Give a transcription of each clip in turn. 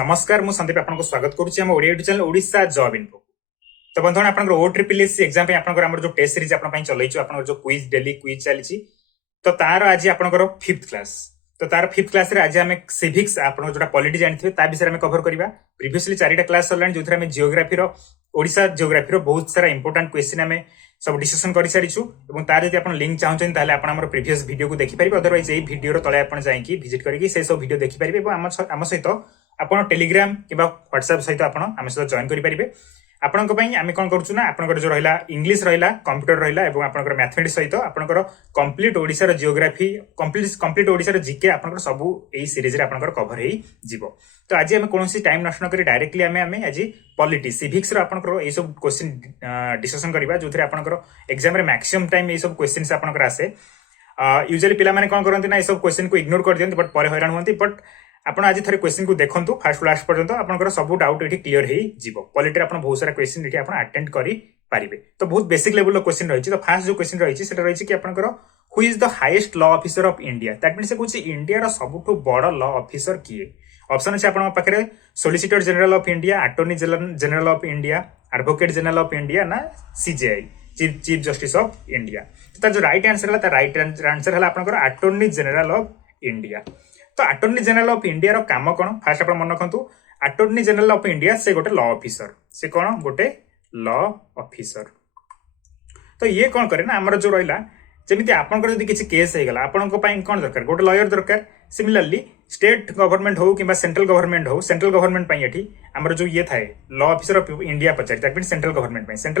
नमस्कार मु संदीप आपको स्वागत करुच्ची आम Odia YouTube channel Odisha job info. तो बंधुगण आपन OSSC एग्जाम पे आपन हमर जो टेस्ट सीरीज आपन पई चलैछु आपन जो क्विज डेली क्विज चलीची तो तार आज आपन 5th क्लास। तो तार 5th क्लास रे आज हम सिविक्स आपन जोटा पॉलिटी जानथिबे ता विषय में कवर करबा। प्रीवियसली 4टा क्लास चललान जोथरा में जियोग्राफी रो ओडिशा जियोग्राफी रो बहुत सारा इंपोर्टेंट क्वेश्चन हमें सब डिस्कशन कर सारिछु एवं तार यदि आपन लिंक चाहछन ताले आपन हमर प्रीवियस वीडियो को देखि परिबे। अदरवाइज एई वीडियो रो तळे आपन जाईकी विजिट करिकि से सब वीडियो देखि परिबे एवं हम सहित आपन टेलीग्राम किबा व्हाट्सएप सहित आपन हम सहित जॉइन करि परिबे। आपनक पई आमे कोन करूछु ना आपनकर जो रहिला इंग्लिश रहिला कंप्यूटर रहिला एवं आपनकर मैथमेटिक्स सहित आपनकर कंप्लीट ओडिसा रो जियोग्राफी कंप्लीट ओडिसा रो जीके आपनकर सब एई सीरीज रे आपनकर कवर हेई जिवो। तो आज हम कोनोसी टाइम नष्ट न करी डायरेक्टली आमे आज पॉलिटी सिविक्स रो आपनकर एई सब क्वेश्चन डिस्कशन करबा जोथरे आपनकर एग्जाम रे मैक्सिमम टाइम एई सब क्वेश्चंस आपनकर आसे। यूजुअली पिला माने कोन करंती ना एई सब क्वेश्चन को इग्नोर कर दियंती बट परे हैरान होंती। बट आपण आज थरे क्वेश्चन को देखंतु फास्ट लास्ट पर्यंत आपनकर सब डाउट एठी क्लियर हेई जिवो। पॉलिटी आपण बहुत सारा क्वेश्चन एठी आपण अटेंड करी पारिबे। तो बहुत बेसिक लेवल रो क्वेश्चन रहिछि। तो फास्ट जो क्वेश्चन रहिछि सेटा रहिछि कि आपनकर who is the highest law officer of India. That means से कुछ इंडिया रो सबटु बड़ लॉ ऑफिसर किए। ऑप्शन अछि आपण पाखरे solicitor general of India, attorney general of India, advocate general of India ना CJI chief justice of India. तो जो राइट आंसर हला राइट आंसर हला आपनकर अटॉर्नी जनरल ऑफ इंडिया। तो अटॉर्नी जनरल ऑफ इंडिया रो काम कोन फास्ट आपण मन रखंतु। अटॉर्नी जनरल ऑफ इंडिया से गोटे लॉ ऑफिसर से कोन गोटे लॉ ऑफिसर। तो ये कोन करे ना हमर जो रहिला जेमिति आपनकर जदि किछि केस हे गला आपनको पई कोन दरकार गोटे लॉयर दरकार। सिमिलरली स्टेट गवर्नमेंट हो किबा सेंट्रल गवर्नमेंट हो सेंट्रल गवर्नमेंट पई एठी हमर जो ये थाए लॉ ऑफिसर ऑफ इंडिया पचार दैट मींस सेंट्रल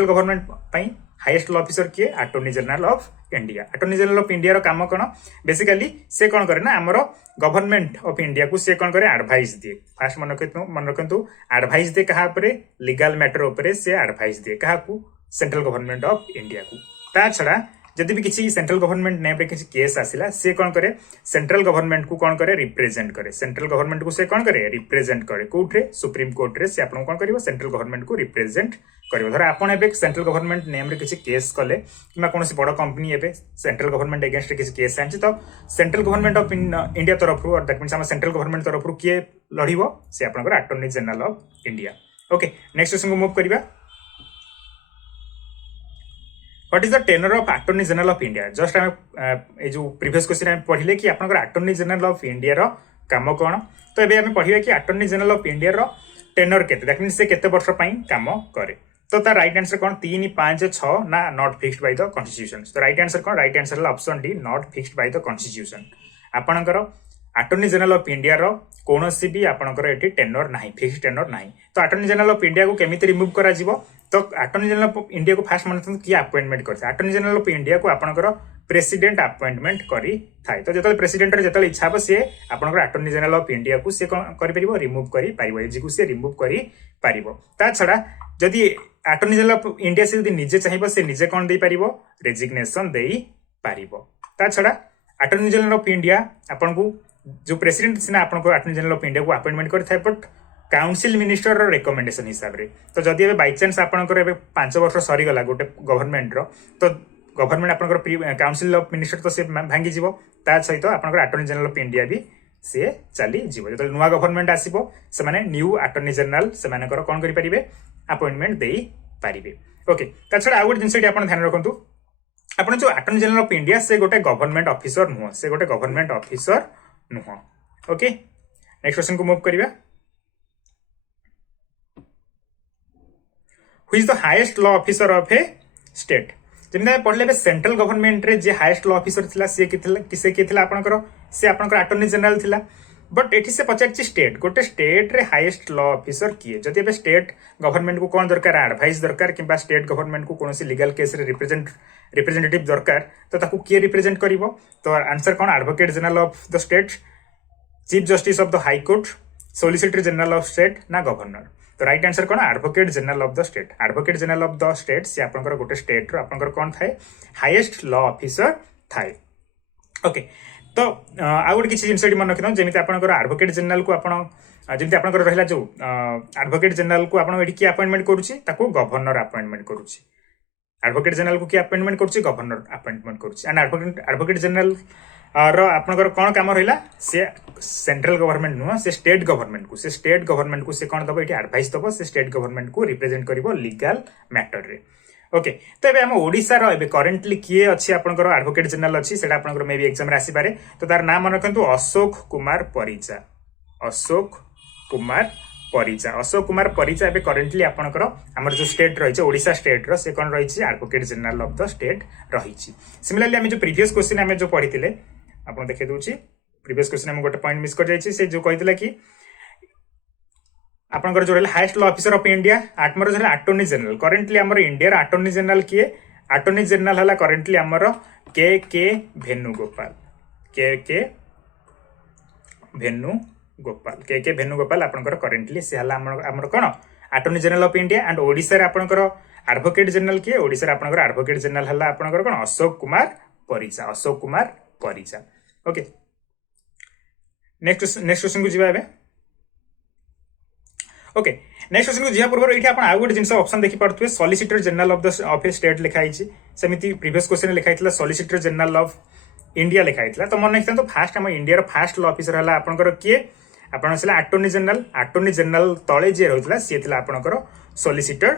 गवर्नमेंट पई हाईएस्ट लॉ ऑफिसर किए attorney general of India. Attorney general of India रो काम कोन बेसिकली से कोन करे ना हमर गवर्नमेंट ऑफ इंडिया को से कोन करे एडवाइस दिए। फास्ट मन रखंतु एडवाइस दे कहा ऊपर लीगल मैटर ऊपर से एडवाइस दिए कहा को सेंट्रल गवर्नमेंट ऑफ इंडिया को। ता छडा जदि भी किसी सेंट्रल गवर्नमेंट नेम रे किसी केस आसिला से कोन करे सेंट्रल गवर्नमेंट को कोन करे रिप्रेजेंट करे। सेंट्रल गवर्नमेंट को से कोन करे रिप्रेजेंट करे कोठरे सुप्रीम कोर्ट रे से आपन कोन करिवो सेंट्रल गवर्नमेंट को रिप्रेजेंट करिवो। धर आपन एबे सेंट्रल गवर्नमेंट नेम रे किसी केस कले किमा कोनसी बड़ कंपनी एबे सेंट्रल गवर्नमेंट अगेंस्ट किसी केस आंछि तो सेंट्रल गवर्नमेंट ऑफ इंडिया तरफ और दैट मींस हम सेंट्रल गवर्नमेंट तरफ किए लढिवो से आपन attorney general of India. Okay next question को मूव करिवा। What is the tenure of attorney general of India. Just हम ए जो प्रीवियस क्वेश्चन हम पढ़िले कि आपनकर अटॉर्नी जनरल ऑफ इंडिया रो काम कोन। तो एबे हम पढ़िबा कि attorney general of India row tenor केते दैट मींस से केते वर्ष पई काम करे। तो तार राइट आंसर कोन 3 5 6 ना not fixed by the constitution. तो राइट आंसर कोन right answer option D not fixed by the constitution. आपनकर अटॉर्नी जनरल ऑफ इंडिया रो कोनोसी भी आपनकर एठी टेनर नाही फिक्स्ड टेनर नाही। तो अटॉर्नी जनरल ऑफ इंडिया को केमिति रिमूव करा जिवो। तो अटॉर्नी जनरल ऑफ इंडिया को फास्ट मन कि अपॉइंटमेंट करथे। अटॉर्नी जनरल ऑफ इंडिया को आपनकर प्रेसिडेंट अपॉइंटमेंट करी थाए। तो जतले प्रेसिडेंट रे जतले इच्छा हो से आपनकर अटॉर्नी जनरल ऑफ इंडिया को से करि परिबो रिमूव करी पारिबो एजी को से रिमूव करी पारिबो। ता छडा जदि अटॉर्नी जनरल ऑफ इंडिया से यदि निजे चाहिबो से निजे कोन देई पारिबो रेजिग्नेशन देई पारिबो। ता छडा अटॉर्नी जनरल ऑफ इंडिया आपन को जो प्रेसिडेंट सिना आपन को अटॉर्नी जनरल ऑफ इंडिया को अपॉइंटमेंट करि थाए बट काउंसिल मिनिस्टर रो रिकमेंडेशन हिसाब रे। तो जदि एबे बाय चांस आपनकर एबे 5 वर्ष सरी गला गोटे गवर्नमेंट रो तो गवर्नमेंट आपनकर काउंसिल ऑफ मिनिस्टर तो से भांगी जिवो ता सहित आपनकर अटॉर्नी जनरल ऑफ इंडिया भी से चली जिवो। जतले नुवा गवर्नमेंट आसीबो से माने न्यू अटॉर्नी जनरल से मानकर कोन करि परिबे अपॉइंटमेंट देई पारिबे। ओके ता छडा आउट जिंसटी आपन ध्यान रखंतु आपन जो अटॉर्नी जनरल ऑफ इंडिया से गोटे गवर्नमेंट ऑफिसर नुह से गोटे गवर्नमेंट ऑफिसर नुह। ओके नेक्स्ट क्वेश्चन को मूव करिवा। Who is the highest law officer of a state। जेमिति पढ़ले सेंट्रल गवर्नमेंट रे जे हाईएस्ट लॉ ऑफिसर थिला से किथिला आपनकर से आपनकर अटॉर्नी जनरल थिला। बट एठी से पचारछि स्टेट गोटे स्टेट रे हाईएस्ट लॉ ऑफिसर किए। जदि एबे स्टेट गवर्नमेंट को कोन दरकार एडवाइस दरकार किबा स्टेट गवर्नमेंट को कोनोसी लीगल केस रे रिप्रेजेंटेटिव दरकार तो ताकू किए रिप्रेजेंट करिवो। तो answer cone advocate general of the state, chief justice of the high court, solicitor general of state ना गवर्नर। तो right answer cone advocate general of the state. Advocate general of the state से आपनकर गोटे state रो आपनकर कोन थाए highest law officer थाए। Okay तो out किछि जिंसडी मन रखिनो जेमिति आपनकर एडवोकेट जनरल को आपण जेमिति आपनकर रहिला जो एडवोकेट जनरल को आपण एठी की अपॉइंटमेंट करूछि ताको गवर्नर अपॉइंटमेंट करूछि। एडवोकेट जनरल को की अपॉइंटमेंट करूछि गवर्नर अपॉइंटमेंट करूछि। एंड एडवोकेट जनरल और आपनकर कौन काम रहिला से सेंट्रल गवर्नमेंट नुह से स्टेट गवर्नमेंट को से कौन दबो एठी एडवाइस दबो से स्टेट गवर्नमेंट को रिप्रेजेंट करिवो लीगल मैटर रे ओके तो एबे हम ओडिसा रो एबे करेंटली किए अछि आपनकर एडवोकेट जनरल अछि सेटा आपनकर मे बी एग्जाम रे आसी पारे तो तार नाम मन रखंतु अशोक कुमार परिजा एबे करेंटली आपनकर हमर जो स्टेट रहिছে ओडिसा स्टेट रो से कोन रहिছে advocate general of the state रहिছে सिमिलरली हम जो प्रीवियस क्वेश्चन हम जो पढितिले आपन देखे दोछि प्रीवियस क्वेश्चन हम गोटे पॉइंट मिस कर जाइछि से जो कहितला कि आपनकर जो highest law officer of India आठमर जो अटॉर्नी जनरल करेंटली हमर इंडिया अटॉर्नी जनरल किए अटॉर्नी जनरल हला करेंटली हमर के वेणुगोपाल आपनकर करेंटली से हला हमर कोन attorney general of India and Odisha रे आपनकर एडवोकेट जनरल किए ओडिसा रे आपनकर एडवोकेट जनरल हला आपनकर कोन Ashok Kumar Parija okay next question को जीवा एबे ओके नेक्स्ट क्वेश्चन को जिया पूर्व एठी आपण आ गोटे जिंस ऑप्शन देखि पारथुए solicitor general of a state लिखाइछि सेमिति प्रीवियस क्वेश्चन लिखाइतला सॉलिसिटर जनरल ऑफ इंडिया लिखाइतला तो मन नेक्स्ट तो फास्ट हम इंडिया रो फास्ट लॉ ऑफिसर हला आपनकर किए आपण छला अटॉर्नी जनरल तळे जे रहउतला से थिला आपनकर सॉलिसिटर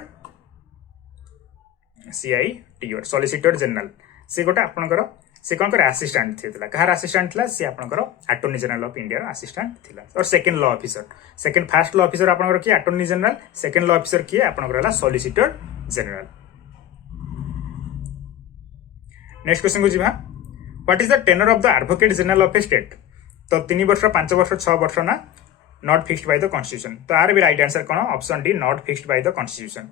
CITR सॉलिसिटर जनरल से गोटे आपनकर से कौन कर असिस्टेंट थिला कहार असिस्टेंट थिला से आपनकर attorney general of India assistant थिला और second law officer second first law officer आपनकर की attorney general second law officer की आपनकर हला सॉलिसिटर जनरल नेक्स्ट क्वेश्चन को जीवा what is the tenure of the advocate general of a state तो 3 वर्ष 5 वर्ष 6 वर्ष ना not fixed by the constitution तो आर भी राइट आंसर कोन option D not fixed by the constitution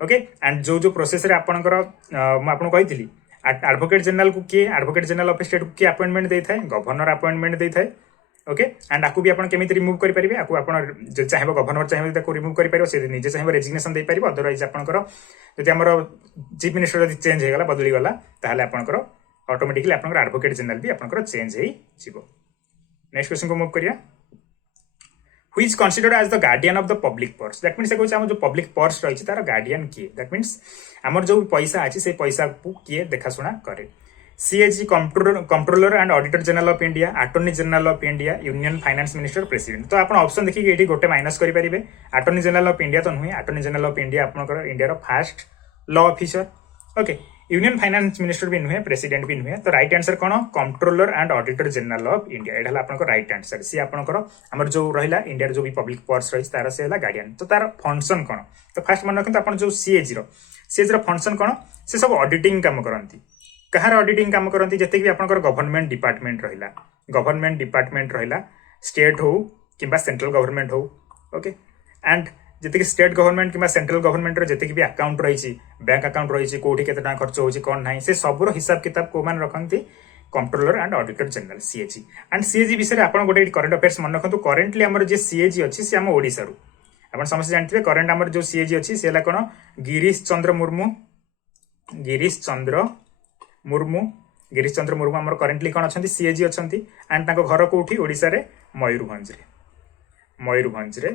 okay and जो प्रोसेस रे आपनकर म आपन कहितली एडवोकेट जनरल को किए एडवोकेट जनरल ऑफ स्टेट को किए अपॉइंटमेंट देई थाए गवर्नर अपॉइंटमेंट देई थाए ओके एंड आकु भी अपन केमिति रिमूव करि परिबे आकु अपन जे चाहेबो गवर्नर चाहेबो ताको रिमूव करि परिबो से निजे चाहेबो रेजिग्नेशन देई परिबो अदरवाइज आपनकर जति हमर चीफ मिनिस्टर जति चेंज हे गला बदली गला ताहले आपनकर ऑटोमेटिकली आपनकर एडवोकेट जनरल भी आपनकर चेंज हेई जिवो नेक्स्ट क्वेश्चन को मूव करिया who is considered as the guardian of the public purse that means से हम जो public purse रही तार गार्डियन किए that means हमर जो पैसा अछि से पैसा को किए देखा सुना करे CAG controller and auditor general of India attorney general of India union finance minister president तो आपण ऑप्शन देखि एठी गोटे माइनस करि परिबे अटॉर्नी जनरल ऑफ इंडिया तो नुहे अटॉर्नी जनरल ऑफ इंडिया आपनकर इंडिया रो first law officer okay union finance minister भी नुहे प्रेसिडेंट भी नुहे तो राइट आंसर कोन controller and auditor general of India एडला आपनकर राइट आंसर सी आपनकर हमर जो रहिला इंडिया जो भी पब्लिक पर्स रही तार से हला गार्डियन तो तार फंक्शन कोन तो फर्स्ट मन रखन आपण जो CAG रो फंक्शन कोन से सब ऑडिटिंग काम करंती कहार ऑडिटिंग काम करंती जते कि आपनकर गवर्नमेंट डिपार्टमेंट रहिला स्टेट हो किबा सेंट्रल गवर्नमेंट हो ओके एंड जते कि स्टेट गवर्नमेंट किबा सेंट्रल गवर्नमेंट रो जते कि भी अकाउंट रहिछि बैंक अकाउंट रहिछि कोठी केते टाका खर्च होछि कोन नाही से सब रो हिसाब किताब को मान रखंती controller and auditor general CAG and CAG विषय रे आपण गोटे करंट अफेयर्स मन रखंतु करेंटली हमर जे CAG अछि से हम ओडिसा रो आपण समस्त जानथिबे करंट हमर जो CAG अछि से हला कोन गिरीश चंद्र मुर्मू हमर करेंटली कोन अछंती CAG अछंती एंड ताको घर कोठी ओडिसा रे मयूरभंज रे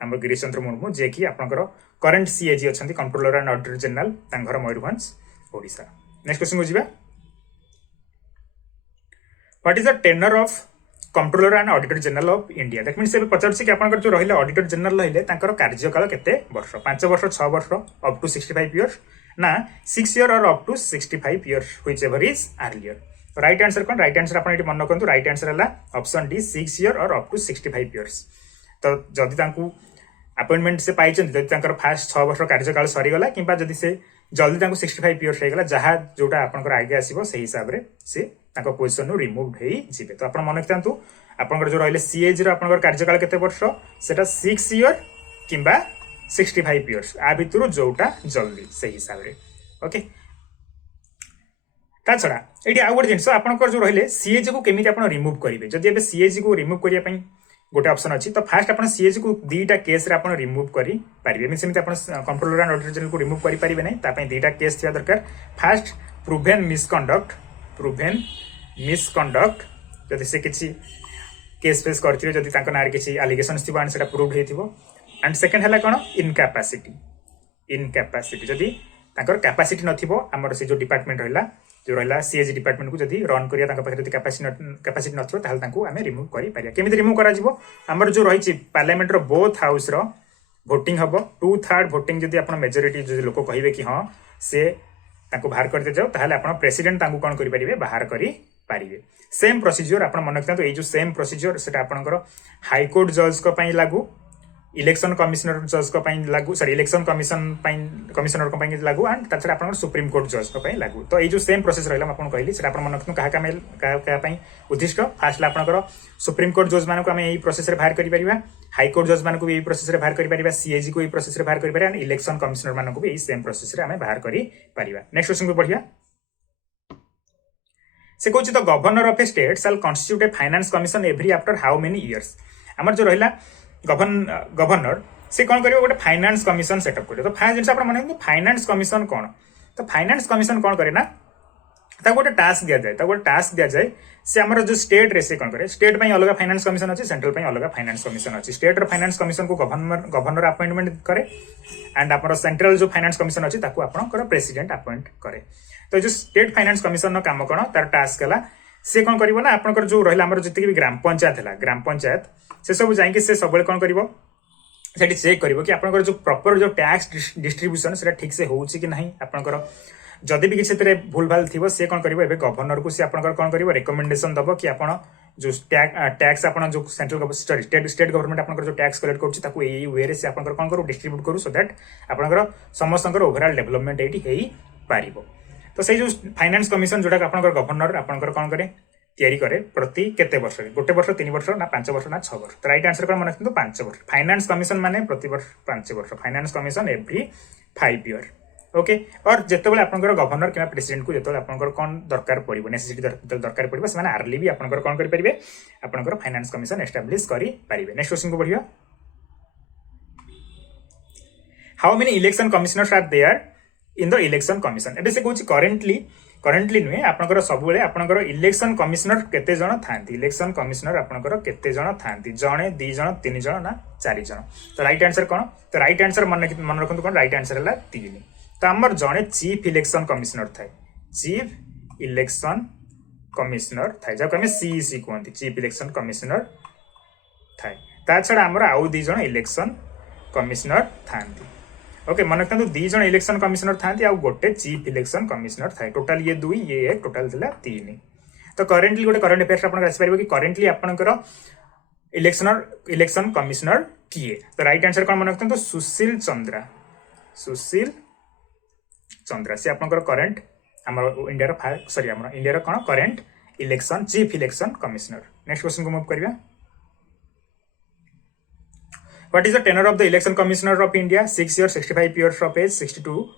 हम गिरीश चंद्र मुर्मू जे कि आपनकर करंट CAG अछंती कंट्रोलर एंड ऑडिटर जनरल तां घर मयूरभंज ओडिसा नेक्स्ट क्वेश्चन को जिबा what is the tenure of controller and auditor general of India that means से पचारछि कि आपनकर जो रहिले ऑडिटर जनरल रहिले तांकर कार्यकाल केते वर्ष 5 वर्ष 6 वर्ष अप टू 65 इयर्स ना 6 ईयर और up to 65 years whichever is earlier right answer कोन राइट आंसर आपण एटी मन रखंतु राइट आंसर हला ऑप्शन डी 6 ईयर और अप टू 65 इयर्स तो जदि तांकू अपॉइंटमेंट से पाइछन जदि तांकर फास्ट 6 वर्ष कार्यकाल सरी गला किबा जदि से जल्दी तांकू 65 इयर्स हे गला जहा जोटा आपनकर आगे आसीबो सही हिसाब रे से तांको पोजीशन नु रिमूव हेई जिबे तो आपण मन रखंतु आपनकर जो रहले CAG रो आपनकर कार्यकाल केते वर्ष सेटा 6 ईयर किबा 65 इयर्स आ भितरु जोटा जल्दी सही हिसाब रे ओके ता छडा एठी आ गोटे जिंस आपनकर जो रहले CAG को केमिति आपण रिमूव करिवे जदि एबे CAG को रिमूव करिया पई गोटे ऑप्शन अछि तो फास्ट आपण CAG को दीटा केस रे आपण रिमूव करि परिबे मिन सेमिति आपण कंट्रोलर एंड ऑडिटर जनरल को रिमूव करि परिबे नै ता पई दीटा केस थिया दरकार फास्ट प्रूवेन मिसकंडक्ट जदि से किछि केस फेस करथिबे जदि तांको नार किछि एलिगेशंस थिबो एंड सेटा प्रूव्ड हेथिबो एंड सेकंड हला कोन इनकैपेसिटी जदि तांकर कैपेसिटी नथिबो हमर से जो डिपार्टमेंट रहला जो रहा सीएजी डिपार्टमेंट को जब रन करिया कैपेसिटी नथिबो ताहले तांको आमे रिमूव करि परिया केमिति रिमूव करा जिवो हमर जो रही पार्लियामेंट रो बोथ हाउस रो भोटिंग हम 2/3 भोटिंग जदि आप मेजोरिटी जो लोक कहे कि हाँ से बाहर करते जाओ ताहले आप प्रेसिडेंट कौन करेंगे बाहर करेंगे सेम प्रोसीजर आप मन रखता ये जो सेम प्रोसीजर से आपंकर हाईकोर्ट जज लागू इलेक्शन कमिशनर जज लागू सॉरी इलेक्शन कमिशनर लागू एंड ताछड़ा आपन सुप्रीम कोर्ट जज लागू तो ये जो सेम प्रोसेस रहा आपको कहली से मन रखता क्या उद्दिष्ट फास्ट आपंकर सुप्रीम कोर्ट जज मानक आम यही प्रोसेस बाहर कर हाईकोर्ट जज मानक भी यही प्रोसेस बाहर कर सीएजी को यही प्रोसेस बाहर कर एंड इलेक्शन कमिशनर मानक भी यही सेम प्रोसेस बाहर कर नेक्स्ट क्वेश्चन को बढ़िया से कहूँ तो governor of a state shall constitute A finance commission every after how many years आमर जो रहा गवर्नर से कौन करियो गोटे फाइनेंस कमिशन सेटअप करियो तो फास्ट जिन मन फाइनेंस कमिशन कौन तो फाइनेंस कमिशन कौन करे ना गोटे टास्क दि जाए गोटे टास्क दि जाए से आमर जो स्टेट रे से कौन करे स्टेट पे अलग फाइनेंस कमिशन अच्छी सेंट्रल पे अलग फाइनेंस कमिशन अच्छी स्टेट रो फाइनेंस कमिशन को गवर्नर अपॉइंटमेंट करे एंड आप सेंट्रल जो फाइनेंस कमिशन अच्छी आपंकर प्रेसिडेंट अपॉइंट करे तो जो स्टेट फाइनेंस कमिशन काम कौन तार टास्क है सी कौन कर ना आपंकर जो रहा जी भी ग्राम पंचायत है ग्राम पंचायत से सब जाकि से सब कौन कर चेक कर कि आपंकर जो प्रॉपर जो टैक्स डिस्ट्रीब्यूशन से ठीक से हो कि नहीं आपंकर जदि भी किसी भूल भाल थी सी कौन कर गवर्नर को सी आपंकर कौन कर रिकमेंडेशन दब कि आप जो टैक्स आप जो सेंट्रल स्टेट गवर्नमेंट आपंकर जो टैक्स कलेक्ट करुँच वे से आपंकर कौन करूँ डिस्ट्रीब्यूट करूँ सो दैट आपंकर समस्त ओवरऑल डेवलपमेंट ये पार तो से जो फाइनेंस कमिशन जोटा आपंकर गवर्नर आपंकर कौन करे तैयारी करे प्रति केते वर्ष गोटे वर्ष 3 वर्ष ना 5 वर्ष ना 6 वर्ष तो राइट आंसर कौन मन रखते 5 वर्ष फाइनेंस कमिशन माने प्रति वर्ष 5 वर्ष finance commission every 5 year okay और जितेबाला आपंकर गवर्नर कि प्रेसिडेंट को जो आपंकर कौन दरकार पड़ो नेसेसिटी दरकार पड़ो से आर्ली भी आपंकर कौन करेंगे आपंकर फाइनेंस कमिशन एस्टाब्लिश करेंगे नेक्स्ट क्वेश्चन को बढ़िया how many election commissioners are there in the election commission एबे से कहूँ करेन्टली नुहे आपंकर सब आपंकर इलेक्शन कमिशनर केते जण थांती इलेक्शन कमिशनर आपंकर केते जण थांती जणे 2 जण 3 जण ना 4 जण तो राइट आंसर कौन तो राइट आंसर मन रखु कौन राइट आंसर है 3 तो आमर जड़े चीफ इलेक्शन कमिशनर थाए चीफ इलेक्शन कमिशनर थाए जब आम सीईसी कहते चीफ इलेक्शन कमिशनर थाए ता छड़ा आमर आउ 2 जण इलेक्शन कमिशनर थांती ओके मन रखता 2 जण इलेक्शन कमिशनर थांती आ गोटे चीफ इलेक्शन कमिशनर थाए टोटाल ये 2 ये 1 टोटाल थिला 3 तो करेन्टली गोटे करंट अफेयर्स आपन आसी परिबो कि करेन्टली आपनकर इलेक्शन कमिशनर किए तो राइट आंसर कौन मन रखता तो सुशील चंद्रा से आपनकर करेंट हमर इंडिया सॉरी हमर इंडिया रो कौन current election chief election commissioner next question को मूव करिया What is the tenure of the election commissioner of India? 6 years, 65 years of age, 62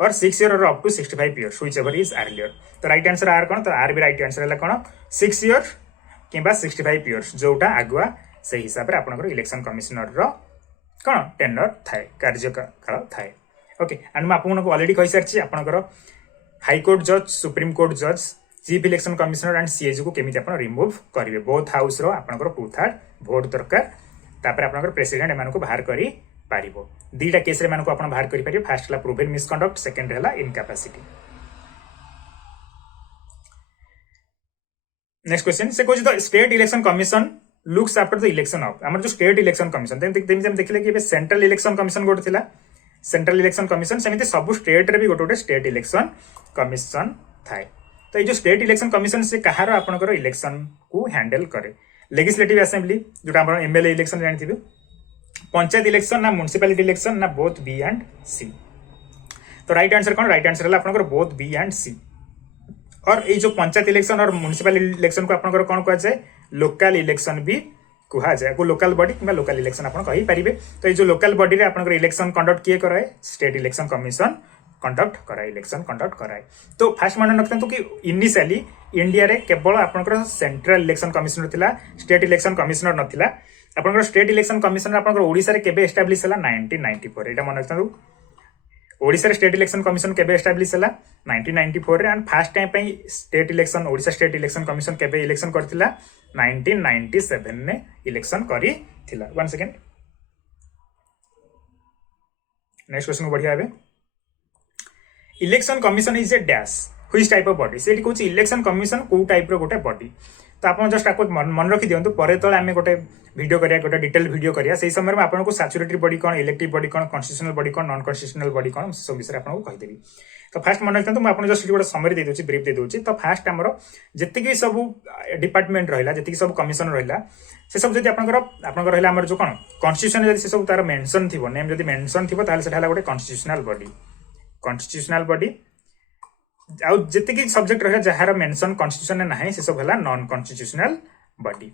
or 6 years or up to 65 years, whichever is earlier. तो right answer are कौन तो आर भी right answer है कौन 6 years किंबा 65 years जोटा आगुआ से हिसाब से आपनकर इलेक्शन कमिशनर रो कौन टेन्योर थाए कार्यकाल थाए ओके एंड मैं आपको ऑलरेडी कहि सारछि आपनकर हाई कोर्ट जज सुप्रीम कोर्ट जज chief election commissioner and CAG को केमिति आपन रिमूव करिवे बोथ हाउस रो आपनकर 2/3 वोट दरकार तापर आपनकर प्रेसिडेंट एमान को बाहर करी पारिबो दीटा केस रे मान को आपन बाहर करी पारिबो फर्स्ट ला प्रूवन मिसकंडक्ट सेकंड रहला इनकैपेसिटी नेक्स्ट क्वेश्चन से कोज the state election commission looks after the election of हमर जो स्टेट इलेक्शन कमिशन तेम हम देखले कि सेंट्रल इलेक्शन कमिशन गोटे थिला सेंट्रल इलेक्शन कमिशन सेमिति सब स्टेट रे भी गोटे स्टेट इलेक्शन कमिशन थाए तो ये जो स्टेट इलेक्शन कमिशन से कहार आपनकर इलेक्शन को हैंडल करे लेजिस्लेटिव असेंबली जोटा हम एमएलए इलेक्शन जानते पंचायत इलेक्शन ना म्युनिसिपालिटी इलेक्शन ना बोथ बी एंड सी तो राइट आंसर कौन राइट आंसर है आपनकर बोथ बी एंड सी और ये जो पंचायत इलेक्शन और म्युनिसिपल इलेक्शन को आपनकर कौन कहा जाए लोकल इलेक्शन भी कहा जाए को लोकल बॉडी कि लोकल इलेक्शन आप कहि पारिबे तो ये जो लोकल बॉडी रे आपनकर इलेक्शन कंडक्ट किए कराए स्टेट इलेक्शन कमिशन कंडक्ट कराए इलेक्शन कंडक्ट कराए तो फास्ट मन रखते कि इनिशियली इंडिया रे केवल आपनकर सेंट्रल इलेक्शन कमिशनर थिला स्टेट इलेक्शन कमिशनर नथिला आपनकर स्टेट इलेक्शन कमिशनर आपनकर ओडिसा रे केबे एस्टैब्लिश हला 1994 एटा मन रखते ओडिसा रे स्टेट इलेक्शन कमिशन केबे एस्टैब्लिश हला 1994 रे एंड फर्स्ट टाइम पे state election Odisha state election commission केबे इलेक्शन करथिला 1997 ने इलेक्शन करी थिला 1 सेकंड नेक्स्ट क्वेश्चन को बढ़िया है election commission is a dash which type of body से कहूँ इलेक्शन कमिशन कौ टाइप गोटे बॉडी तो आप जस्ट आपको मन रखी दिंतु पर तले आम गोटे वीडियो करिया गोटे डिटेल वीडियो करिया से समय में आपको सैचुरेटरी बॉडी कौन इलेक्टिव बॉडी कौन कॉन्स्टिट्यूशनल बॉडी कौन नॉन कॉन्स्टिट्यूशनल बॉडी कौन सब विषय आपको कहीदेवी तो फास्ट मन रखते मुझे जस्ट गोटे समरी दे दूसरी ब्रीफ दे दूसरी तो फास्ट आमर जी सब डिपार्टमेंट रहा जी सब कमिशन रहा से सब जब आपंकर रहा आमर जो कौन कॉन्स्टिट्यूशन जब सब तार मेंशन थी नेम जब मेंशन थी गोटे कॉन्स्टिट्यूशनल बॉडी आउ जी सब्जेक्ट रहा जार मेंशन कॉन्स्टिट्यूशन ना से सब है नॉन कॉन्स्टिट्यूशनल बॉडी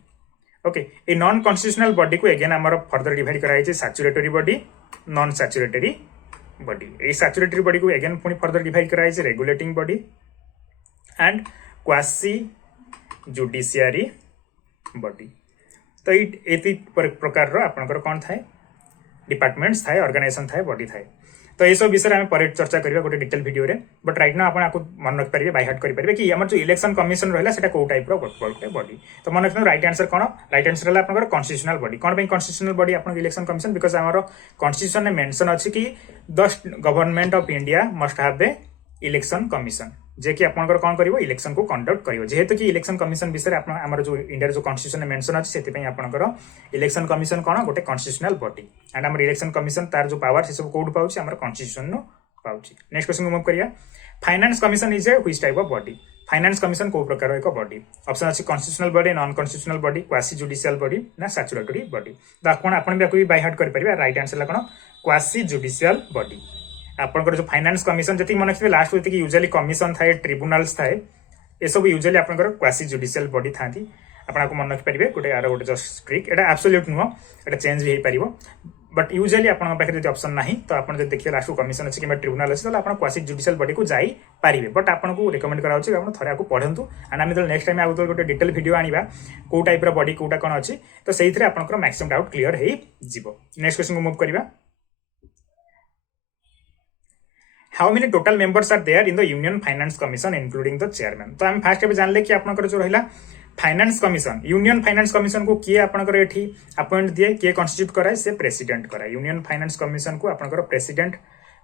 ओके ये नॉन कॉन्स्टिट्यूशनल बॉडी को अगेन आमर फर्दर डिवाइड कराई सैचुरेटरी बॉडी नॉन सैचुरेटरी बॉडी ये सैचुरेटरी बॉडी को अगेन पुणी फर्दर डिवाइड कराई regulating body and quasi judiciary body तो ये प्रकार आपंकर कौन थाए डिपार्टमेंट्स थाए ऑर्गेनाइजेशन थाए बॉडी थाए तो ये सब विषय में पर चर्चा करवा गोटे डिटेल वीडियो रे बट राइट ना आपको मन रखि पारे बाय हार्ट करि पारे कि हमर जो इलेक्शन कमिशन रहला सेटा को टाइप रो गोटे बॉडी तो मन रखना राइट आंसर कौन राइट आंसर है आपन कॉन्स्टिट्यूशनल बॉडी कौन पे कॉन्स्टिट्यूशनल बॉडी आपन इलेक्शन कमिशन बिकॉज हमर कॉन्स्टिट्यूशन में मेंशन अछि कि the government of India must have a election commission जे कि आपनकर कौन करिवो इलेक्शन को कंडक्ट करिवो जेहेतु कि इलेक्शन कमिशन विषय आपन हमर जो इंडिया जो कॉन्स्टिट्यूशन में मेंशन अछि सेति पई आपनकर इलेक्शन कमिशन कौन गोटे कॉन्स्टिट्यूशनल बॉडी एंड हमर इलेक्शन कमिशन तार जो पावर से सब कोड पाउछि हमर कॉन्स्टिट्यूशन नो पाउछि नेक्स्ट क्वेश्चन को मूव करिया finance commission is a which type of body finance commission को प्रकार एक बॉडी ऑप्शन अछि constitutional body non constitutional body quasi judicial body ना सैचुरेटरी बॉडी तो आपन भी बाय हार्ट कर परिबा राइट आंसर ला कोन क्वासी जुडिशियल बॉडी आपनकर जो फाइनेंस कमिशन जति मन रखिबे लास्ट होती कि यूजुअली कमिशन थाए ट्रिब्यूनल्स थाए ए सब यूजुअली आपनकर क्वासी जुडिशियल बॉडी थांती आपन को मन रखि परिबे गोटे आरो गोटे जस्ट ट्रिक एटा एब्सोल्यूट नुह एटा चेंज भी हे परिबो बट यूजुअली आपन पाखे जति ऑप्शन नाही तो आपन जति देखिए लास्ट कमिशन अछि कि ट्रिब्यूनल अछि तो आपन क्वासी जुडिशियल बॉडी को जाई परिबे बट आपन को रिकमेंड कराउ छी आपन थरे आको पढंतु एंड आमे तो नेक्स्ट टाइम आउ तो गोटे डिटेल वीडियो आनिबा को टाइप रो बॉडी कोटा कोन अछि तो सेइथरे आपनकर मैक्सिमम डाउट क्लियर हे जिवो नेक्स्ट क्वेश्चन को मूव करिबा how many total members are there in the union finance commission including the chairman तो हम फास्ट जानले कि आपनकर जो रहिला finance commission union finance commission को किए आपनकर एठी अपॉइंट दिए किए कॉन्स्टिट्यूट कराए से प्रेसिडेंट कराए यूनियन फाइनेंस कमिशन को आपनकर प्रेसिडेंट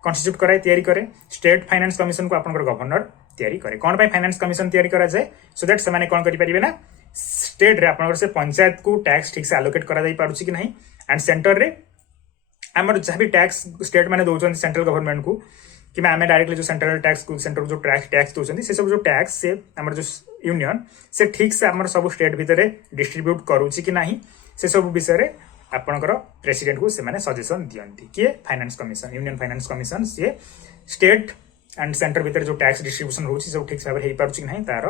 कॉन्स्टिट्यूट कराए तैयारी करे स्टेट फाइनेंस कमिशन को आपनकर गवर्नर तैयारी करे कोन पे फाइनेंस कमिशन तैयारी करा जाए सो दैट से माने कोन करि परिबे ना स्टेट रे आपनकर से पंचायत को टैक्स ठीक से एलोकेट करा जाई पारुछि कि नहीं एंड सेंटर रे हमर जहाँ भी टैक्स स्टेट माने दउछन सेंट्रल गवर्नमेंट को कि आम डायरेक्टली जो सेंट्रल टैक्स सेंटर जो टैक्स दौरान से सब जो टैक्स से आम जो यूनियन से ठीक से आम सब स्टेट भितर डिस्ट्रीब्यूट करुच्ची कि नहीं से सब विषय आपणकर प्रेसिडेंट को से सजेशन दियंती किए finance commission union finance commission सी स्टेट एंड सेंटर भितर जो टैक्स डिस्ट्रीब्यूशन होची सब ठीक भाव हो पारुछि कि नहीं तार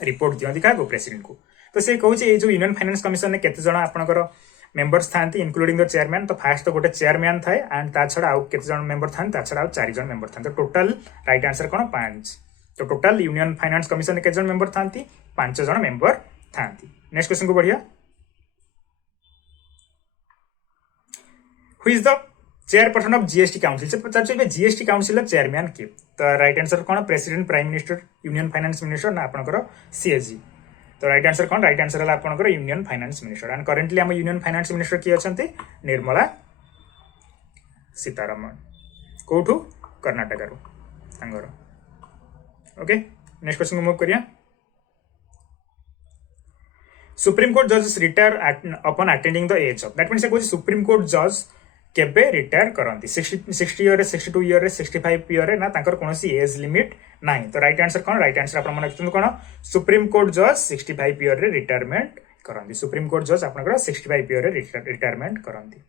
रिपोर्ट दियंती क्या प्रेसिडेंट को तो से कहूँ ये जो यूनियन फाइनेंस कमिशन में केते जण आपणकर मेंबर्स था इंक्लूडिंग द चेयरमैन तो फास्ट तो गोटे चेयरमैन थाए एंड ता छड़ा आउ केते जण मेंबर था ता छड़ा आउ 4 जण मेंबर था तो टोटल राइट आंसर कोन 5 तो टोटल यूनियन फाइनेंस कमिशन में केते जण मेंबर थांती 5 जण मेंबर थांती नेक्स्ट क्वेश्चन को बढ़िया who is the chairperson of GST council से पचार चाहिए जीएसटी काउंसिल चेयरमैन के तो राइट आंसर कोन president prime minister union finance minister ना आपनकर सीएसजी तो राइट आंसर कौन राइट आंसर है आपनकर union finance minister and currently हम यूनियन फाइनेंस मिनिस्टर किए अछंती निर्मला सीतारमण कोठू कर्नाटक रो तांगर ओके नेक्स्ट क्वेश्चन को मूव करिया सुप्रीम कोर्ट जजेस retire upon attending the as of that means को सुप्रीम कोर्ट जज केबे रिटायर करंती 60 ईयर 62 ईयर 65 ईयर ना तांकर कोनोसी एज लिमिट नहीं तो राइट आंसर कौन राइट आंसर अपन मन कौन सुप्रीम कोर्ट जज 65 ईयर रे रिटायरमेंट करंती सुप्रीम कोर्ट जज आपनकर 65 ईयर रे रिटायरमेंट करंती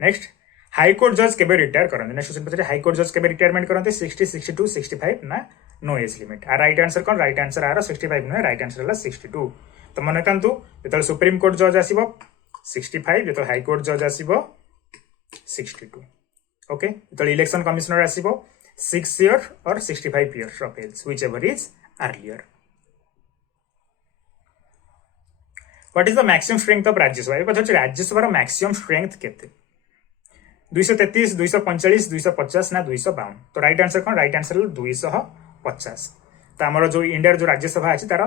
नेक्स्ट हाई कोर्ट जज केबे रिटायर करंती नेक्स्ट क्वेश्चन पछे हाई कोर्ट जज केबे रिटायरमेंट करंती 60 62 65 ना नो एज लिमिट आ राइट आंसर कौन राइट आंसर आरो 65 नो राइट आंसर हला 62 तो मन रखंतु जेतल सुप्रीम कोर्ट जज आसीबो 65 जेतल हाई कोर्ट जज आसीबो 62 ओके तो election commissioner आसीबो 6 year or 65 years of age whichever is earlier what is the maximum strength of Rajya Sabha पछे राज्य सभा मैक्सिमम स्ट्रेंथ केते 233 245 250 ना 252 तो राइट आंसर कौन राइट आंसर 250 तो हमर जो इंडिया जो राज्य सभा अछि तार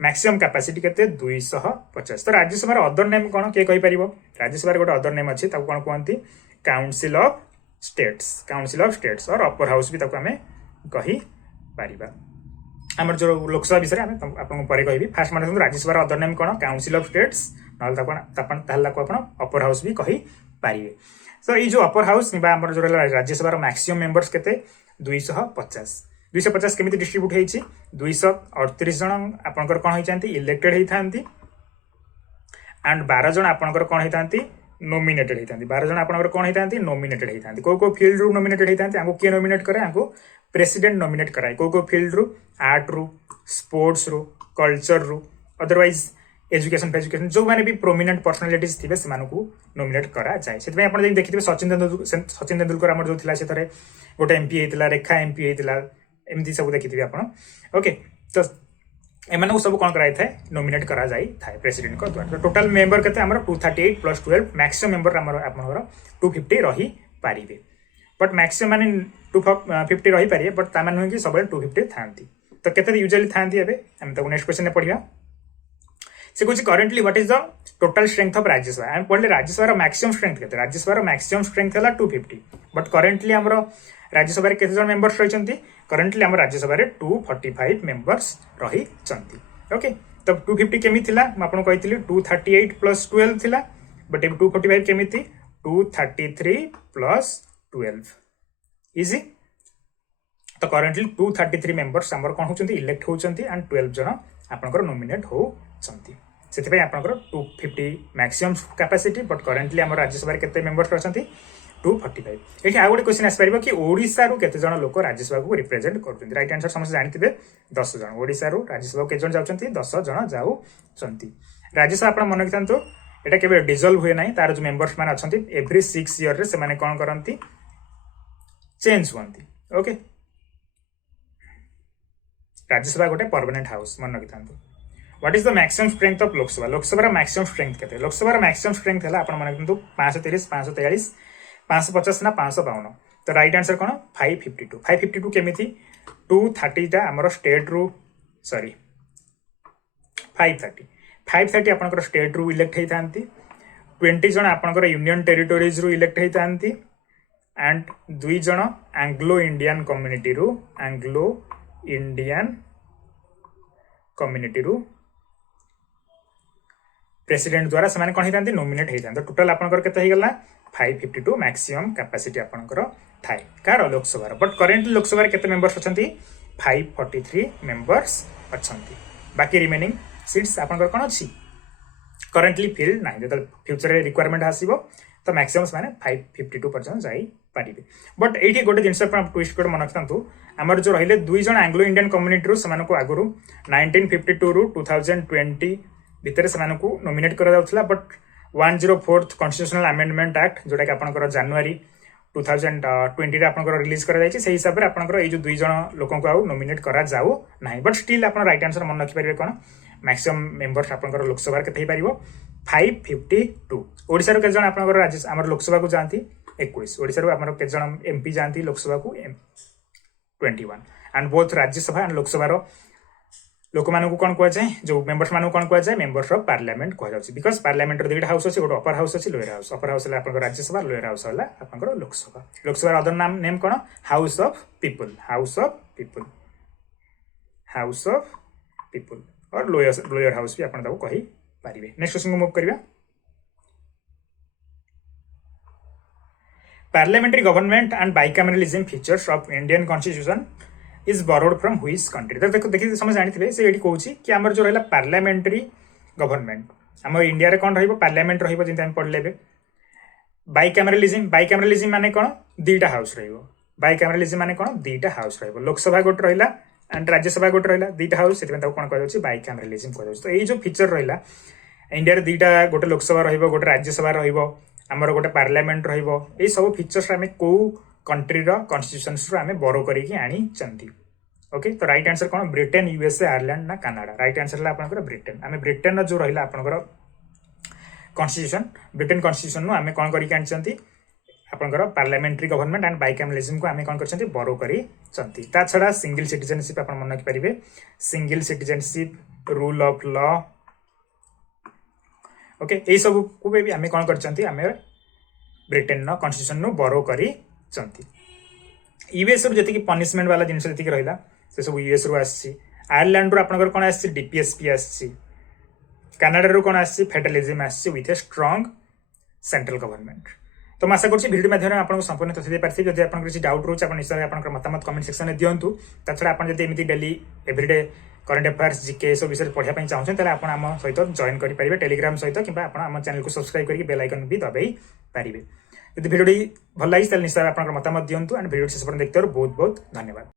मैक्सिमम कैपेसिटी केते 250 तो राज्य सभा अदर नेम कोन के कहि परिबो राज्य सभा गोटे अदर नेम अछि ताको कोन कहंती काउंसिल ऑफ स्टेट्स और अपर हाउस भी ताको हमें कही पारिबा आमर जो लोकसभा विषय आपको पर कहि फास्ट मान राज्यसभा अदर नेम कौन काउंसिल ऑफ स्टेट्स ना अपर हाउस भी कहि पारिबे सो ये जो अपर हाउस आमर जो राज्यसभा मैक्सिमम मेंबर्स केते 250 250 केमिति डिस्ट्रीब्यूट होईछि 238 जन आपनकर कोन होइछांती इलेक्टेड होइथांती एंड 12 जन आपनकर कोन होइथांती नॉमिनेटेड होइथांती 12 जन आपनकर कोन होइथांती नॉमिनेटेड होइथांती को फील्ड रू नॉमिनेटेड होइथांती आंको के नॉमिनेट करे आंको प्रेसिडेंट नॉमिनेट कराए को फील्ड रू आर्ट रू स्पोर्ट्स रू कल्चर रू अदरवाइज एजुकेशन जो मैंने भी प्रोमिनेंट पर्सनालिटीज थे से नॉमिनेट करा जाए से आप देखिए सचिन तेंदुलकर आम जो से गोटे एमपी होता रेखा एमपी होता एमती सब देखिए आप ओके तो एम सब कौन कराई था नॉमिनेट करा जाई था प्रेसिडेंट को द्वारा तो टोटल मेंबर केते हमर 238 प्लस 12 मैक्सिमम मेंबर हमर आपनकर 250 रही पारिबे बट मैक्सिमम माने 250 रही पारिबे बट ता माने कि सब 250 थांती तो केते यूजुअली थांती एबे हम तो नेक्स्ट क्वेश्चन ने पढ़िया से कुछ currently what is the total strength of Rajya Sabha हम पढ़ले राज्यसभा मैक्सिमम स्ट्रेंथ केते राज्यसभा मैक्सिमम स्ट्रेंथ हला 250 बट करेंटली हमर राज्यसभा केते जन मेंबर्स रहिसंती करेंटली हमर राज्यसभा 245 मेंबर्स रही चंती ओके तो 250 केमी थिला म आपन कहितली 238 प्लस 12 थिला बट अब 245 केमी थी 233 प्लस 12 इजी तो करेंटली 233 मेंबर्स हमर कोन होचंती इलेक्ट होचंती एंड 12 जन आपनकर नॉमिनेट होचंती सेति पय आपनकर 250 मैक्सिमम कैपेसिटी बट करेंटली हमर राज्यसभा केते मेंबर्स रहचंती 245 एठी आ गोटे क्वेश्चन आस परबो कि ओडिसा रु केते जन लोक राज्यसभा को रिप्रेजेंट करथि राइट आंसर समस्त जानिथिबे 10 जन ओडिसा रु राज्यसभा केते जन जाउचंती 10 जन जाउचंती राज्यसभा आपण मन रखिथांतो एटा केबे डिसॉल्व हुए नाही तार जो मेंबर्स मान अछंती एवरी 6 ईयर रे से माने कोन करंती चेंज होंती ओके राज्यसभा गोटे परमानेंट हाउस मन रखिथांतो what is the maximum strength of Lok Sabha Lok Sabha maximum strength केते लोकसभा मैक्सिमम स्ट्रेंथ हला आपण मन रखिथांतो 530 543 550 ना 552 तो राइट आंसर कौन 552 केमिति 230 टा हमर स्टेट रू सॉरी 530 आपनकर स्टेट रू इलेक्ट होई थांती 20 जन आपनकर यूनियन टेरिटोरीज रू इलेक्ट होई थांती एंड 2 जन एंग्लो इंडियन कम्युनिटी रू प्रेसिडेंट द्वारा से कौन होता नॉमिनेट होता टोटल आपनकर केते हो गला 552 मैक्सिमम कैपेसिटी आपनकर थाए car Lok Sabha but currently Lok Sabha केते मेंबर्स अछंती 543 मेंबर्स अछंती बाकी रिमेनिंग सीट्स आपनकर कोन अछि करेंटली फिल्ड नाही जब फ्यूचर रे रिक्वायरमेंट आसीबो तो मैक्सिमम माने 552 पर्यंत जाई पारिबे बट एठी गोटे जिंस अपन ट्विस्ट कोड मन रखतांतु हमर जो रहिले 2 जन एंग्लो इंडियन कम्युनिटी रो समान को आगुरु 1952 रू 2020 भितर समान को नॉमिनेट करा जाउथला but 104th constitutional amendment act जोटा कि आपनकर जनवरी 2020 रे आपनकर रिलीज करा जायछि सेही हिसाब रे आपनकर ए जो 2 जन लोकन को आउ नॉमिनेट करा जाऊ नाही बट स्टिल आपन राइट आंसर मन रखि परिबे कोन मैक्सिमम मेंबर्स आपनकर लोकसभा केते पारिबो 552 ओडिसा रो के जन आपनकर राज्य हमर लोकसभा को जानती 21 ओडिसा रो हमर के जन एमपी जानती लोकसभा को 21 and both Rajya Sabha and Lok Sabha रो लोक मानू कौन कह जाए जो मेंबर्स मानू कौन कह जाए मेंबर्स ऑफ पार्लियामेंट कह जाए बिकज पार्लियामेंट दुईटा हाउस अच्छे गोटे अपर हाउस अच्छे लोअर हाउस अपर हाउस है आपन राज्यसभा लोअर हाउस है आपन लोकसभा लोकसभा अदर नाम नेम कौन हाउस ऑफ पीपल और लोअर हाउस भी आपन कही पारिबे नेक्स्ट क्वेश्चन को मूव करिया parliamentary government and bicameralism features of Indian constitution is borrowed from which country तो देखो देखिए समझ जानी से ये कहूँ कि आमर जो रहा पार्लियामेंट्री गवर्नमेंट आम इंडिया रे कौन रही पार्लियामेंट रही जमी आम पढ़ले बाइकैमरलिज्म माने कौन दुईटा हाउस बाइकैमरलिज्म माने कौन दुईटा हाउस लोकसभा गोटे रहा एंड राज्यसभा गोटे रहा दुईटा हाउस से कौन कह बाइकैमरलिज्म कह तो ये जो फीचर रहा इंडिया रे दुईटा गोटे लोकसभा रोटे राज्यसभा रमर गोटे पार्लियामेंट रही सब फीचर्स आम कौ कंट्री रो कॉन्स्टिट्यूशंस रो आमे बोरो करिकि आनी चंती ओके तो राइट आंसर कोन ब्रिटेन यूएसए आयरलैंड ना कनाडा राइट आंसर ला आपनकर ब्रिटेन आमे ब्रिटेन रो जो रहिला आपनकर कॉन्स्टिट्यूशन ब्रिटेन कॉन्स्टिट्यूशन नो आमे कोन करिकि आनी चंती आपनकर पार्लियामेंट्री गवर्नमेंट एंड बाइकैमरलिज्म को आमे कोन करचंती बोरो करी चंती ता छडा सिंगल सिटीजनशिप आपन मन रखि परिबे single citizenship rule of law okay ए सब को भी आमे कोन करचंती आमे ब्रिटेन नो कॉन्स्टिट्यूशन नो बोरो करी यूएस रू जी पनिशमेंट वाला जिन जी रहा से सब यूएस रू आयरलैंड रू आपनकर कोन आसी डीपीएसपी आसी कनाडा रू कोन आसी फेडरलिज्म आसी with a strong central government. तो मैं आशा करुँच भिडियो माध्यम आपको संपूर्ण तथ्य पार्थिव जब आप किसी डाउट रोचे आप निश्चय आप मतामत कमेंट सेक्शन में दिंतु ता छड़ा आप एमती daily everyday current affairs GK सब विषय पढ़ाई चाहते हैं आप आम सहित जॉइन करेंगे टेलीग्राम सहित कि आम चैनल को सब्सक्राइब करके बेल आइकन भी दबाई पारे। यदि भिडियो भल लगी निश्चय आप मतामत दिंतु एंड भिडियो शेष देखते बहुत बहुत धन्यवाद।